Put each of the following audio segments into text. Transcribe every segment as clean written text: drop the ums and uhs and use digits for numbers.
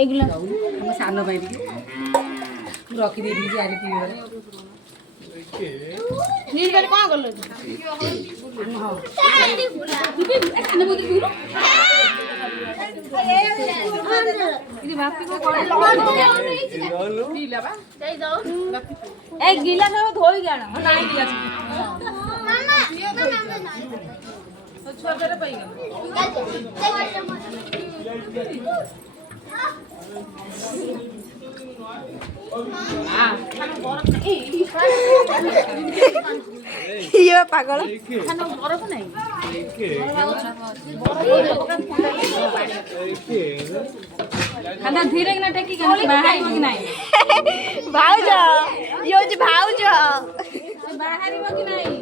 एक गिलास हम सान भाई रखी दे दी आले पीवे नील कर कौन कर लो एक गिलास है वो धोई गया ना नहीं गिलास छुआ करे पई ये पागल बरफ नहीं खाना धीरे ना टेकी बाहर कि नहीं भाउज यो जे भाउज बाहर कि नहीं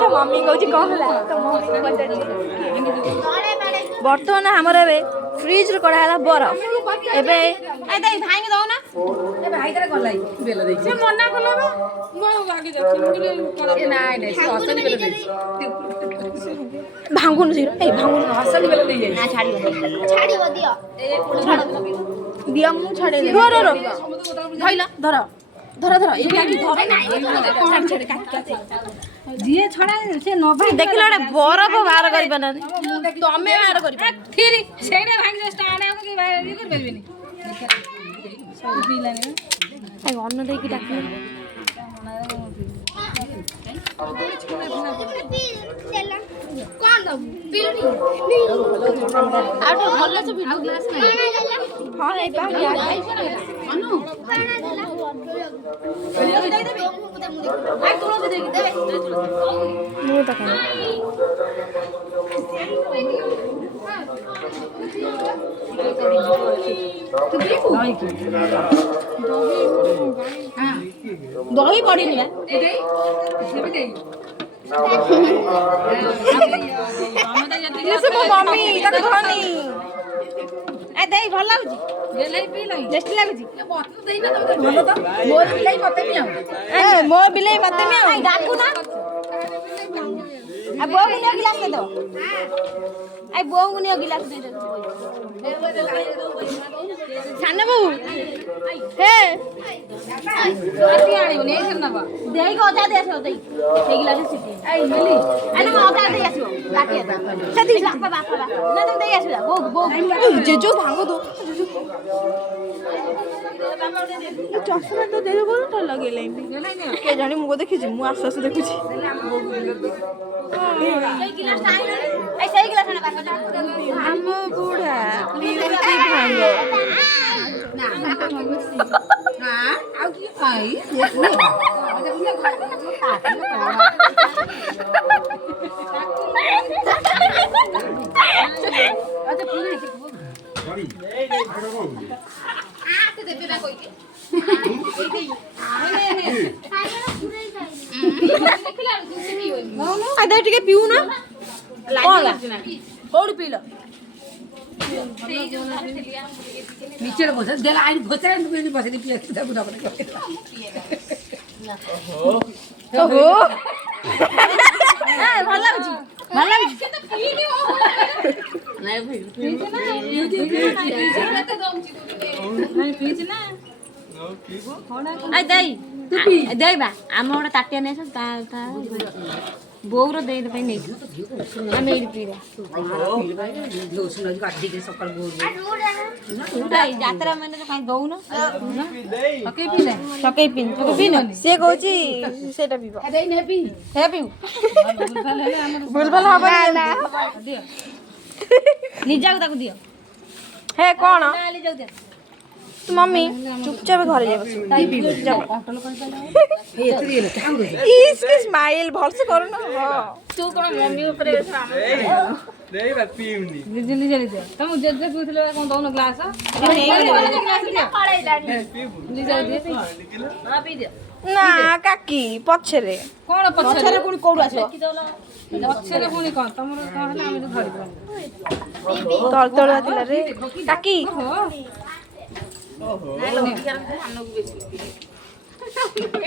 तो मम्मी कहूँ कौन है तो मम्मी पचारि बर्तमान आमर ए फ्रिज कढ़ा बरफ एबे भाई के दो ना ए भाई करे गलाई बेल देई से मना कला बा मो आगे देखि ए नाइ नाइ से हसन बेल देई भांगुन जी ए भांगुन हसन बेल देई ना छाड़ी दियो दिया मु छाड़े रो रो रो धइला धर धर धर ए काटी धर छाड़ छाड़ काटी जिए छड़ा से न भाई देखिला रे बरफ बाहर करि बना तमे बाहर करि फिर सेडे भांग जे स्टार्ट आको कि बाहर ये कर परबेनी सब पीला ने ए अन्न दे कि डाकी कौन दो पीलनी आटो भल्ला से भिडो ग्लास नहीं हां ए पा अनु दे दे आ तुलो दे दे मु त खाना दही पड़ी नहीं ये सब मम्मी तक धनी ए देई भल लागुची बेलाई पी लई टेस्टी लागुची मत देई ना भलो तो मोर बिलाई मते नहीं आउ ए मो बिलाई मते में आ डाकू ना आ बो गुनिया गिलास दे दो आई बो गुनिया गिलास दे दो साना बाबू हे आती आणी नहीं करना बा देई को अदा दे आसो देई हे गिलास सिटी आई मिली अरे मैं अदा दे आसो बाकी अदा सती बापा बापा ना तुम दे आसो बो बो जेजो भांगो दो चश्मा तो दे दो बोल तो लगे लाइन के जानी मुको देखि छी मु आसो आसो देखु छी सही गिलास आई आई सही गिलास ना बापा हम बूढ़ा लीला दी भांगो ना हां आउ की आई अच्छा पूरा आते देबे बा कोई के आ दे टिके पीऊ ना कोला कोड पीलो नीचे बस देला आई घोचा नहीं बस नहीं पिया के बुना बना ओहो ए भल लागुची नहीं पीछ ना आ देई देई बा आम ओडा ताटिया नेस ता ता बोउरो देई दे पई नै हम एडी पीरा सुन काटी के सकाल बोल देई यात्रा मैंने तो काई दउ ना ओके पीले सकै पिन तो पिन से कहूची सेटा पीबो देई ने पी हे पिउ बुलबुल हेले हमर बुलबुल हबो ना दियो निजाउ ताकू दियो हे कोन ले जाऊ दे तू मम्मी चुपचाप घरे जाबो कंट्रोल कर ए एतरी ले काम दे इसके स्माइल भल से करो ना हां तू कोन मम्मी ऊपर नहीं बात पीउनी निजे निजे ले तुम जज पूछले कोन दोनो ग्लास ग्लास दियो ले जाऊ दे हां पी दियो ना काकी पछरे कोन पछरे कोनी कोडु आसो पछरे कोनी कोन तमरो कोन हला हम धरि तल तल दिला रे काकी हो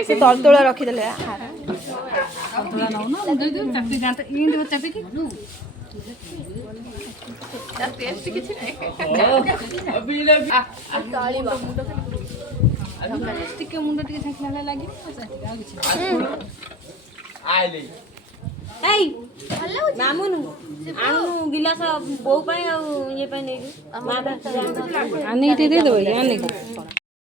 से तल तल रखी देले थोड़ा ना ना दे दे चापी जानता इन दे चापी की ଟିକେ ମୁଣ୍ଡ ଟିକେ ଛାଙ୍କିଲା ଭଳିଆ ଲାଗିବ ଆଉ କିଛି ଆଇଲେ ଏଇ ମାମୁନୁ ଆଣୁନୁ ଗିଲାସ ବୋଉ ପାଇଁ ଆଉ ଇଏ ପାଇଁ ନେଇକି ମା ପାଇଁ ଆଣିକି ଟିକେ ଦେଇଦେବ ଆଣିକି